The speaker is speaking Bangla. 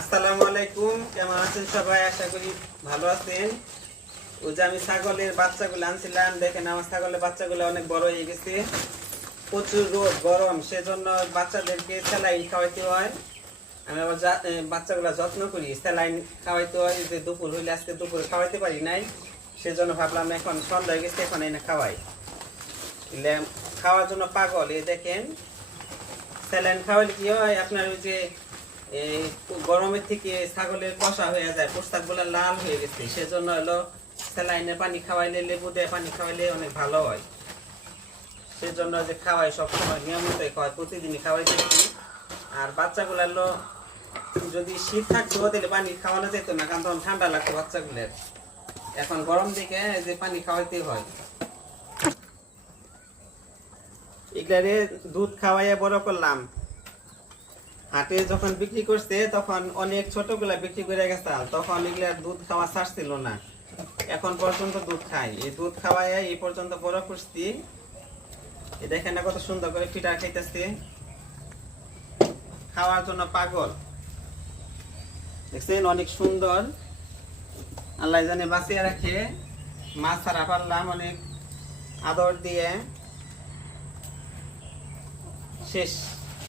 আসসালামু আলাইকুম, কেমন আছেন সবাই? আশা করি ভালো আছেন। ওই যে আমি ছাগলের বাচ্চাগুলো আনছিলাম, দেখেন আমার ছাগলের বাচ্চাগুলো অনেক বড় হয়ে গেছে। প্রচুর রোদ গরম, সেজন্য বাচ্চাদেরকে স্যালাইন খাওয়াইতে হয়। আমি আবার বাচ্চাগুলো যত্ন করি, স্যালাইন খাওয়াইতে হয়। যে দুপুর হইলে আজকে দুপুরে খাওয়াইতে পারি নাই, সেজন্য ভাবলাম এখন সন্ধ্যা হয়ে গেছে, এখন এনে খাওয়াই। খাওয়ার জন্য পাগল। এই দেখেন স্যালাইন খাওয়াইলে কি হয়, আপনার ওই যে এই গরমের থেকে ছাগলের কষা হয়ে যায়, পোশাকগুলো লাল হয়ে গেছে, সেজন্য হলো স্যালাইনের পানি খাওয়াইলে, লেবু দিয়ে পানি খাওয়াইলে অনেক ভালো হয়। সেজন্য যে খাওয়াই, সবসময় নিয়মিত খাওয়াই, প্রতিদিনই খাওয়াই দিচ্ছি। আর বাচ্চাগুলো হলো যদি শীত থাকতো তাহলে পানি খাওয়ানো যেত না, কারণ তখন ঠান্ডা লাগতো বাচ্চাগুলোর। এখন গরম দিকে যে পানি খাওয়াইতে হয়। এগুলারে দুধ খাওয়াইয়া বড় করলাম। হাটে যখন বিক্রি করছে তখন অনেক ছোটগুলা বিক্রি করে গেছে, তখন এগুলার দুধ খাওয়া ছাড়ছিল না। এখন পর্যন্ত দুধ খাই, এই দুধ খাওয়াই এই পর্যন্ত বড় করছি। দেখেন না কত সুন্দর করে ফিটা খাইতেছে, খাওয়ার জন্য পাগল। দেখছেন অনেক সুন্দর, আল্লাহ জানে বাঁচিয়ে রাখে। মাছ ছাড়া পারলাম অনেক আদর দিয়ে। শেষ।